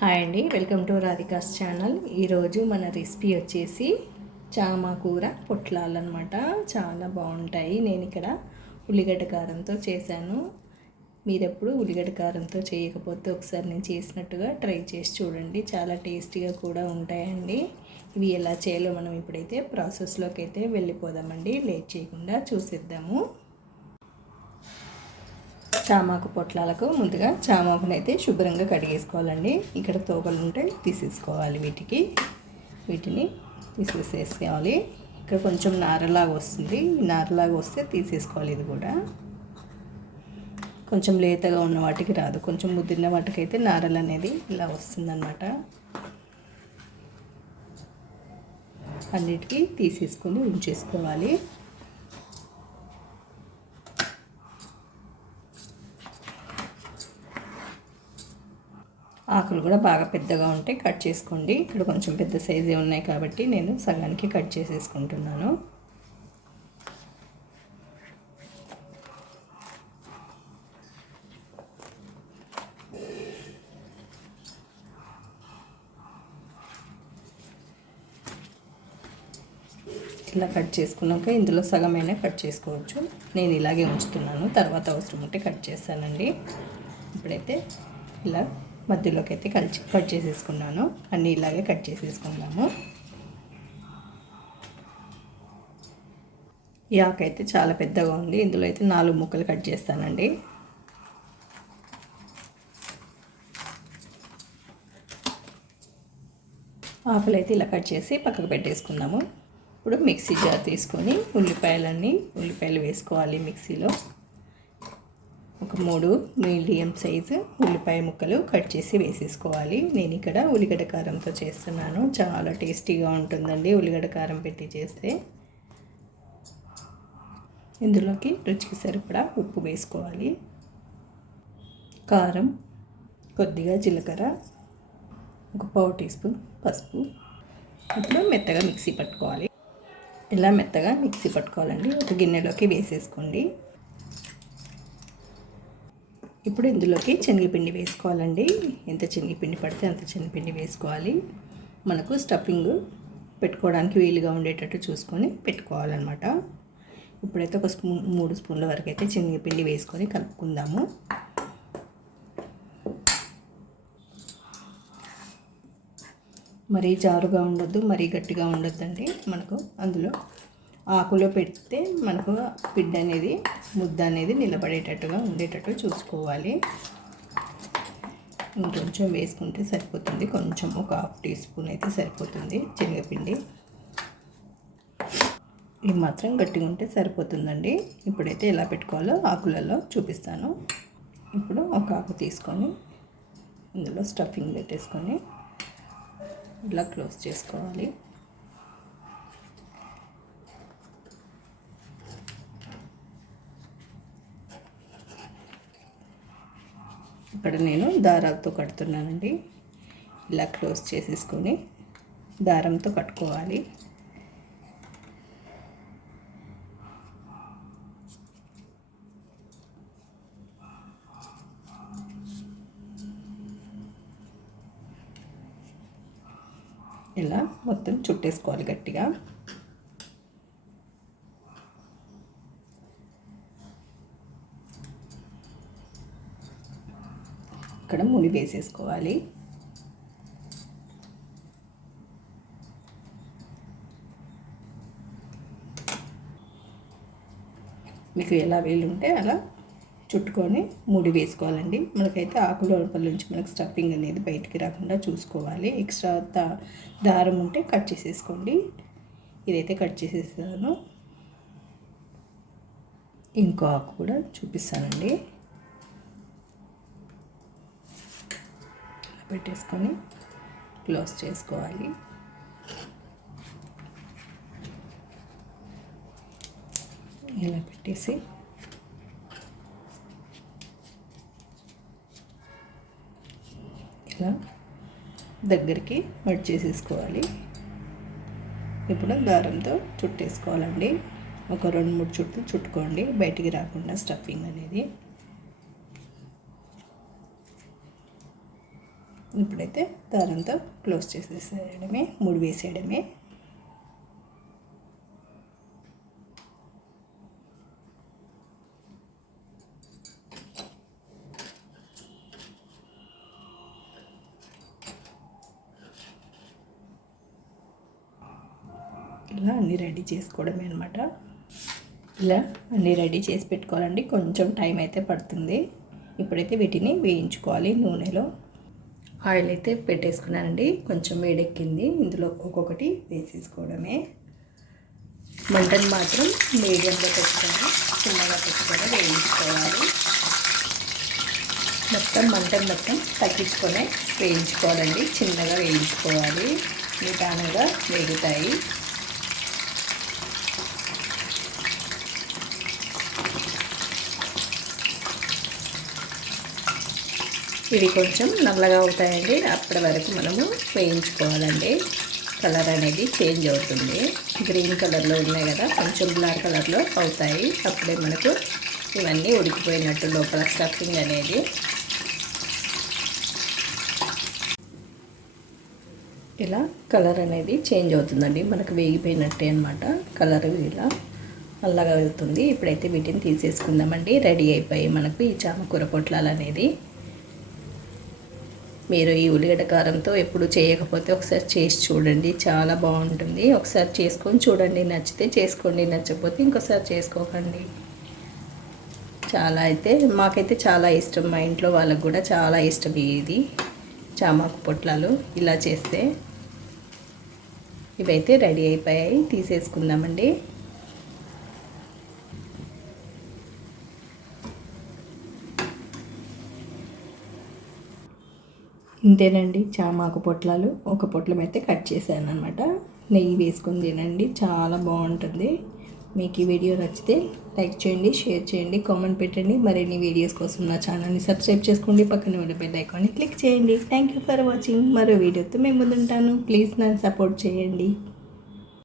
Hi అండి welcome to Radhika's channel. ఈరోజు మన రెసిపీ వచ్చేసి చామ కూర పొట్లాలన్నమాట. చాలా బాగుంటాయి. నేను ఇక్కడ ఉల్లిగడ్డ కారంతో చేశాను. మీరెప్పుడు ఉల్లిగడ్డ కారంతో చేయకపోతే ఒకసారి నేను చేసినట్టుగా ట్రై చేసి చూడండి. చాలా టేస్టీగా కూడా ఉంటాయండి. ఇవి ఎలా చేయాలో మనం ఇప్పుడైతే ప్రాసెస్లోకి అయితే వెళ్ళిపోదామండి. లేట్ చేయకుండా చూసేద్దాము. చామాకు పొట్లాలకు ముందుగా చామాకుని అయితే శుభ్రంగా కడిగేసుకోవాలండి. ఇక్కడ తోకలు ఉంటే తీసేసుకోవాలి వీటికి. వీటిని తీసేసేసుకోవాలి ఇక్కడ కొంచెం నారలాగా వస్తుంది. నారలాగా వస్తే తీసేసుకోవాలి ఇది కూడా. కొంచెం లేతగా ఉన్న వాటికి రాదు. కొంచెం ముద్దిన వాటికి అయితే నారలు అనేది ఇలా వస్తుందన్నమాట. అన్నిటికీ తీసేసుకొని ఉంచేసుకోవాలి. ఆకులు కూడా బాగా పెద్దగా ఉంటే కట్ చేసుకోండి. ఇక్కడ కొంచెం పెద్ద సైజే ఉన్నాయి కాబట్టి నేను సగానికి కట్ చేసేసుకుంటున్నాను. ఇలా కట్ చేసుకున్నాక ఇందులో సగమైనా కట్ చేసుకోవచ్చు. నేను ఇలాగే ఉంచుతున్నాను. తర్వాత అవసరం ఉంటే కట్ చేస్తానండి. ఇప్పుడైతే ఇలా మధ్యలోకి అయితే కలిసి కట్ చేసేసుకున్నాను. అన్నీ ఇలాగే కట్ చేసేసుకున్నాము. ఈ ఆకు అయితే చాలా పెద్దగా ఉంది. ఇందులో అయితే నాలుగు ముక్కలు కట్ చేస్తానండి. ఆకులు అయితే ఇలా కట్ చేసి పక్కకు పెట్టేసుకుందాము ఇప్పుడు మిక్సీ జార్ తీసుకొని ఉల్లిపాయలన్నీ ఉల్లిపాయలు వేసుకోవాలి మిక్సీలో. ఒక మూడు మీడియం సైజు ఉల్లిపాయ ముక్కలు కట్ చేసి వేసేసుకోవాలి. నేను ఇక్కడ ఉల్లిగడ్డ కారంతో చేస్తున్నాను. చాలా టేస్టీగా ఉంటుందండి ఉల్లిగడ్డ కారం పెట్టి చేస్తే. ఇందులోకి రుచికి సరిపడా ఉప్పు వేసుకోవాలి. కారం కొద్దిగా జీలకర్ర ఒక పావు టీ స్పూన్ పసుపు. ఇప్పుడు మెత్తగా మిక్సీ పట్టుకోవాలి. ఇలా మెత్తగా మిక్సీ పట్టుకోవాలండి. ఒక గిన్నెలోకి వేసేసుకోండి. ఇప్పుడు ఇందులోకి శనగపిండి వేసుకోవాలండి. ఎంత శనగపిండి పడితే అంత శనగపిండి వేసుకోవాలి. మనకు స్టఫింగ్ పెట్టుకోవడానికి వీలుగా ఉండేటట్టు చూసుకొని పెట్టుకోవాలన్నమాట. ఇప్పుడైతే ఒక స్పూన్ మూడు స్పూన్ల వరకు అయితే శనగపిండి వేసుకొని కలుపుకుందాము. మరీ జారుగా ఉండొద్దు మరీ గట్టిగా ఉండొద్దండి. మనకు అందులో ఆకులో పెడితే మనకు పిడ్ అనేది ముద్ద అనేది నిలబడేటట్టుగా ఉండేటట్టు చూసుకోవాలి. ఇంకొంచెం వేసుకుంటే సరిపోతుంది. కొంచెం ఒక హాఫ్ టీ స్పూన్ అయితే సరిపోతుంది శనగపిండి. ఇది మాత్రం గట్టిగా ఉంటే సరిపోతుందండి. ఇప్పుడైతే ఎలా పెట్టుకోవాలో ఆకులలో చూపిస్తాను. ఇప్పుడు ఒక ఆకు తీసుకొని ఇందులో స్టఫింగ్ పెట్టేసుకొని ఇలా క్లోజ్ చేసుకోవాలి. ఇక్కడ నేను దారాలతో కడుతున్నానండి. ఇలా క్లోజ్ చేసేసుకొని దారంతో కట్టుకోవాలి. ఇలా మొత్తం చుట్టేసుకోవాలి గట్టిగా. ఇక్కడ ముడి వేసేసుకోవాలి. మీకు ఎలా వీలుంటే అలా చుట్టుకొని ముడి వేసుకోవాలండి. మనకైతే ఆకుల లోపల నుంచి మనకు స్టఫింగ్ అనేది బయటికి రాకుండా చూసుకోవాలి. ఎక్స్ట్రా దా దారం ఉంటే కట్ చేసేసుకోండి. ఇదైతే కట్ చేసేసాను. ఇంకో ఆకు కూడా చూపిస్తానండి. పెట్టేసుకొని క్లోజ్ చేసుకోవాలి. ఇలా పెట్టేసి ఇలా దగ్గరికి మడ్ చేసేసుకోవాలి. ఇప్పుడు దారంతో చుట్టేసుకోవాలండి. ఒక రెండు మూడు చుట్టూ చుట్టుకోండి. బయటికి రాకుండా స్టఫింగ్ అనేది ఇప్పుడైతే దారంతో క్లోజ్ చేసేసేయడమే ముడి వేసేయడమే. ఇలా అన్నీ రెడీ చేసుకోవడమే అనమాట ఇలా అన్నీ రెడీ చేసి పెట్టుకోవాలండి. కొంచెం టైం అయితే పడుతుంది. ఇప్పుడైతే వీటిని వేయించుకోవాలి నూనెలో. ఆయిల్ అయితే పెట్టేసుకున్నానండి. కొంచెం వేడెక్కింది. ఇందులో ఒక్కొక్కటి వేసేసుకోవడమే. మంటను మాత్రం మీడియంలో పెట్టుకొని చిన్నగా పెట్టుకొని వేయించుకోవాలి. మొత్తం మంటను మొత్తం తగ్గించుకొని వేయించుకోవాలండి. చిన్నగా వేయించుకోవాలి. నిదానంగా వేగుతాయి. ఇవి కొంచెం నల్లగా అవుతాయండి. అప్పటి వరకు మనము వేయించుకోవాలండి. కలర్ అనేది చేంజ్ అవుతుంది. గ్రీన్ కలర్లో ఉన్నాయి కదా కొంచెం బ్లాక్ కలర్లో అవుతాయి. అప్పుడే మనకు ఇవన్నీ ఉడికిపోయినట్టు లోపల స్టఫింగ్ అనేది. ఇలా కలర్ అనేది చేంజ్ అవుతుందండి. మనకు వేగిపోయినట్టే అనమాట కలర్ ఇలా నల్లగా వెళ్తుంది. ఇప్పుడైతే వీటిని తీసేసుకుందామండి. రెడీ అయిపోయి మనకు ఈ చామకూర పొట్లాలు అనేది మీరు ఈ ఉల్లిగడ్డ కారంతో ఎప్పుడు చేయకపోతే ఒకసారి చేసి చూడండి. చాలా బాగుంటుంది. ఒకసారి చేసుకొని చూడండి. నచ్చితే చేసుకోండి. నచ్చకపోతే ఇంకోసారి చేసుకోకండి. చాలా అయితే మాకైతే చాలా ఇష్టం. మా ఇంట్లో వాళ్ళకు కూడా చాలా ఇష్టం ఇది. చామాకు పొట్లాలు ఇలా చేస్తే. ఇవైతే రెడీ అయిపోయాయి. తీసేసుకుందామండి. ఇంతేనండి. చామాకు పొట్లాలు ఒక పొట్లం అయితే కట్ చేశాను అనమాట నెయ్యి వేసుకొని తినండి. చాలా బాగుంటుంది. మీకు ఈ వీడియో నచ్చితే లైక్ చేయండి షేర్ చేయండి కామెంట్ పెట్టండి. మరిన్ని వీడియోస్ కోసం నా ఛానల్ని సబ్స్క్రైబ్ చేసుకోండి. పక్కన ఉండే బెల్ ఐకాన్ని క్లిక్ చేయండి. థ్యాంక్ యూ ఫర్ వాచింగ్ మరో వీడియోతో మేము ముందుంటాను. ప్లీజ్ నన్ను సపోర్ట్ చేయండి.